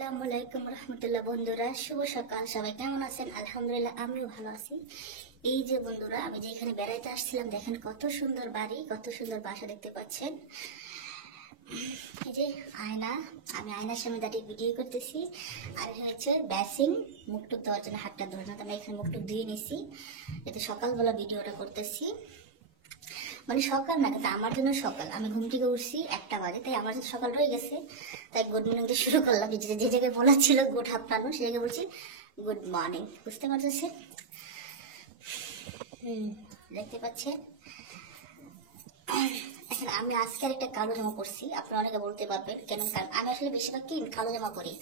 আসসালামু আলাইকুম রহমতুল্লাহ। বন্ধুরা শুভ সকাল, সবাই কেমন আছেন? আলহামদুলিল্লাহ আমিও ভালো আছি। এই যে বন্ধুরা, আমি যেখানে বেড়াইতে আসছিলাম, দেখেন কত সুন্দর বাড়ি, কত সুন্দর বাসা দেখতে পাচ্ছেন। এই যে আয়না, আমি আয়নার সামনে দাঁড়িয়ে ভিডিও করতেছি। আর হচ্ছে বেসিং, মুখটুক দেওয়ার জন্য হাতটা ধরে না, আমি এখানে মুখটুক ধুয়ে নিছি। এতে সকালবেলা ভিডিওটা করতেছি, মানে সকাল না, কিন্তু আমার জন্য সকাল। আমি ঘুম থেকে উঠছি 1টা বাজে, তাই আমার জন্য সকাল রয়ে গেছে। তাই গুড মর্নিং দিয়ে শুরু করলাম। যে জায়গায় বলা ছিল গুড হাফটানো, সে জায়গায় বলছি গুড মর্নিং। বুঝতে পারছেন? দেখতে পাচ্ছেন। এখন আমি আজকে একটা কালো জামা পরছি। আপনারা অনেকে বলতে পারবেন কেন, কারণ আমি আসলে বেশিরভাগ কি কালো জামা পরি।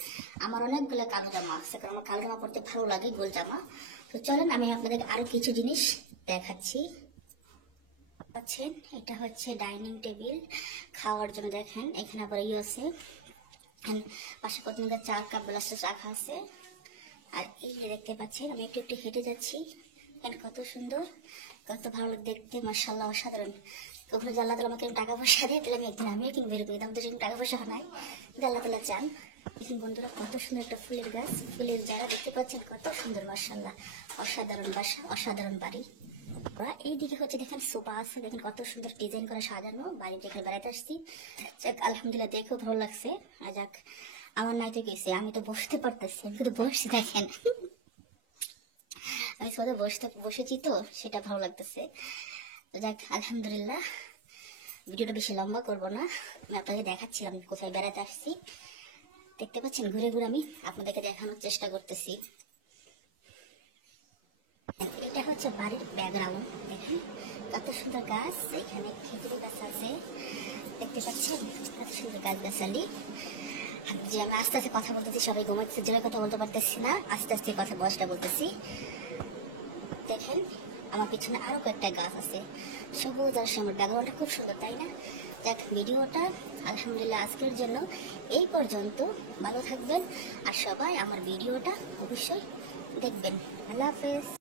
আমার অনেকগুলো কালো জামা আছে, কারণ আমার কালো জামা পরতে ভালো লাগে, গোল জামা। তো চলেন আমি আপনাদের আরো কিছু জিনিস দেখাচ্ছি। পাচ্ছেন, এটা হচ্ছে ডাইনিং টেবিল খাওয়ার জন্য। দেখেন এখানে আবার আছে, পাশে কত চা কাপ গ্লাস রাখা আছে। আর এই যে দেখতে পাচ্ছেন, আমি একটু একটু হেঁটে যাচ্ছি, কত সুন্দর, কত ভালো লাগে দেখতে, মাশাআল্লাহ অসাধারণ। কখনো যে আল্লাহ তাআলা আমাকে টাকা পয়সা দিয়ে, তাহলে আমি একদিন আমিও কিনবো এরকম। কিন্তু আমাদের টাকা পয়সা নাই, কিন্তু আল্লাহ তাআলা চান। দেখুন বন্ধুরা, কত সুন্দর একটা ফুলের গাছ, ফুলের জায়গা দেখতে পাচ্ছেন, কত সুন্দর, মাশাআল্লাহ অসাধারণ বাসা, অসাধারণ বাড়ি। এইদিকে হচ্ছে দেখেন সোফা আছে, দেখেন কত সুন্দর ডিজাইন করে সাজানো। বাড়ি যেখানে বেড়াতে আসছি, যাক আলহামদুলিল্লাহ দেখেও ভালো লাগছে। আর যাক, আমার নাই তো গেছে, আমি তো বসতে পারতেছি, আমি কিন্তু বসছি দেখেন। আমি সোজা বসেছি তো, সেটা ভালো লাগতেছে। যাক আলহামদুলিল্লাহ, ভিডিওটা বেশি লম্বা করবো না। আমি আপনাকে দেখাচ্ছিলাম কোথায় বেড়াতে আসছি। দেখতে পাচ্ছেন, ঘুরে ঘুরে আমি আপনাদেরকে দেখানোর চেষ্টা করতেছি। এটা হচ্ছে বাড়ির ব্যাকগ্রাউন্ড। দেখেন কত সুন্দর গাছ, এখানে খেজুরি গাছ আছে, দেখতে পাচ্ছেন কত সুন্দর গাছ গাছালি। যে আমি আস্তে আস্তে কথা বলতেছি, সবাই ঘুমাচ্ছে, জোরে কথা বলতে পারতেছি না, আস্তে আস্তে কথা বয়সটা বলতেছি। দেখেন আমার পিছনে আরো কয়েকটা গাছ আছে, সবুজ আর শ্যামল। ব্যাকগ্রাউন্ডটা খুব সুন্দর, তাই না? যাক, ভিডিওটা আলহামদুলিল্লাহ আজকের জন্য এই পর্যন্ত। ভালো থাকবেন, আর সবাই আমার ভিডিওটা অবশ্যই দেখবেন। আল্লাহ হাফেজ।